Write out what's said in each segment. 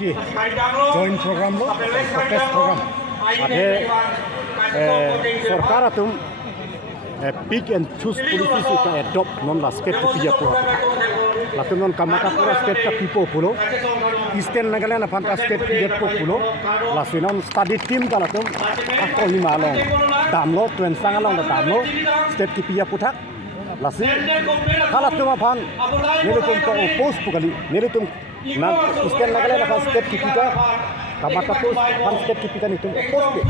SPA joint program lo protest program ade सरकार तुम pick and choose policies ka adopt non la state ki ya po la tuh non kamata pura state ka pipo pulo Eastern Nagaland apanta state ki ya po pulo la sinon study team kala tum ako lima long damlo tuen sangalong da damlo state ki ya putak la si kala tum apan nelu tum to oppose pukali nelu tum na Eastern Nagaland apanta state ki pita kamata pun pan state ki pita ni tum oppose pe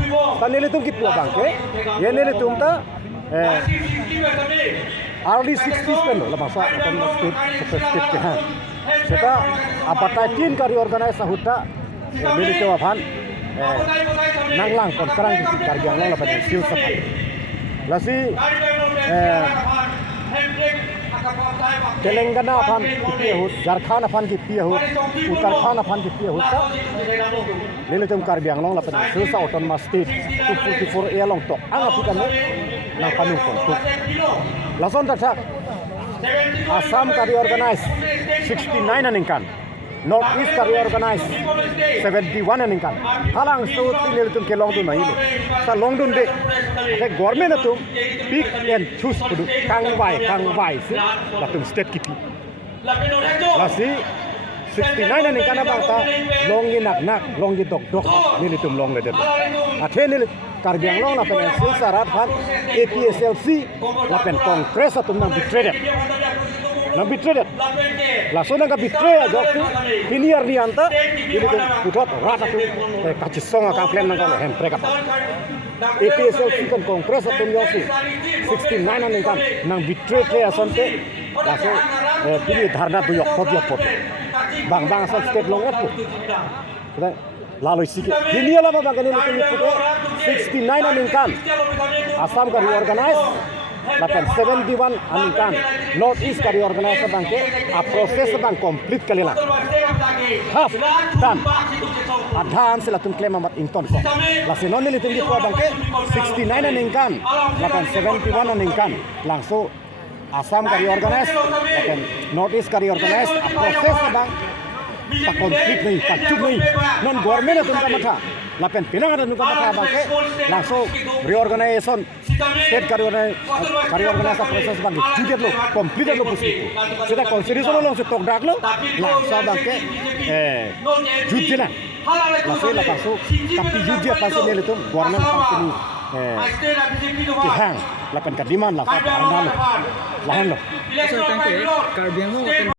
ta nelu tum ki pula bangke ye nelu tum ta early 60s kan lah masa akan state ke han seta apata tin kari organize sahuta beli tu apaan nanglang kontrang karjang lang lapan sil sapat lasi Telangana apaan kipiya hut Jharkhand apaan kipiya hut Uttarakhand apaan kipiya hut beli tu karjang lang lapan sil sa autonomous state 244 a long tok ang apikan nang panu kontuk lason tak Assam kari organize 69 aningkan North East kari organize 71 aningkan halang so tinil tum ke long dun nahi le sa long dun de ke government tum pick and choose kudu kang vai se latum state kipi lasi 69 aningkan abang longi nak longi dok nili tum long le de athe nili karbiang long la pen sil sarat phan APSLC la pen congress atum nang betrayed la so nang betray jok senior ni anta ini tu putot rata tu kachisong ka plan nang ko hem preka APSLC kan congress atum yosi 69 ani kan nang betray ke asante la so pili dharna du yok pot bang asal state long et lalu sikit ini lah bang kali ni puto 69 aningkan Assam kari organize lapan 71 aningkan North East kari organize bang ke a proses bang complete kali lah half done adhan sila tum claim amat inton ko la sinon ni tum ko bang ke 69 aningkan lapan 71 aningkan langsung Assam kari organize lapan North East kari organize a proses bang tak konflik nih, tak cuk nih, non government itu nggak macam, lapen pinang ada nggak macam bangke, langsung reorganization, state kari organisasi proses bangke, juga lo, complete lo pusing, sudah konstitusi lo langsung tok dak lo, langsung bangke, jujur lah, langsung, tapi jujur pasti nih itu government company, kehang, lapen kadiman lah, lahan lo. So, thank you. Karbiang mo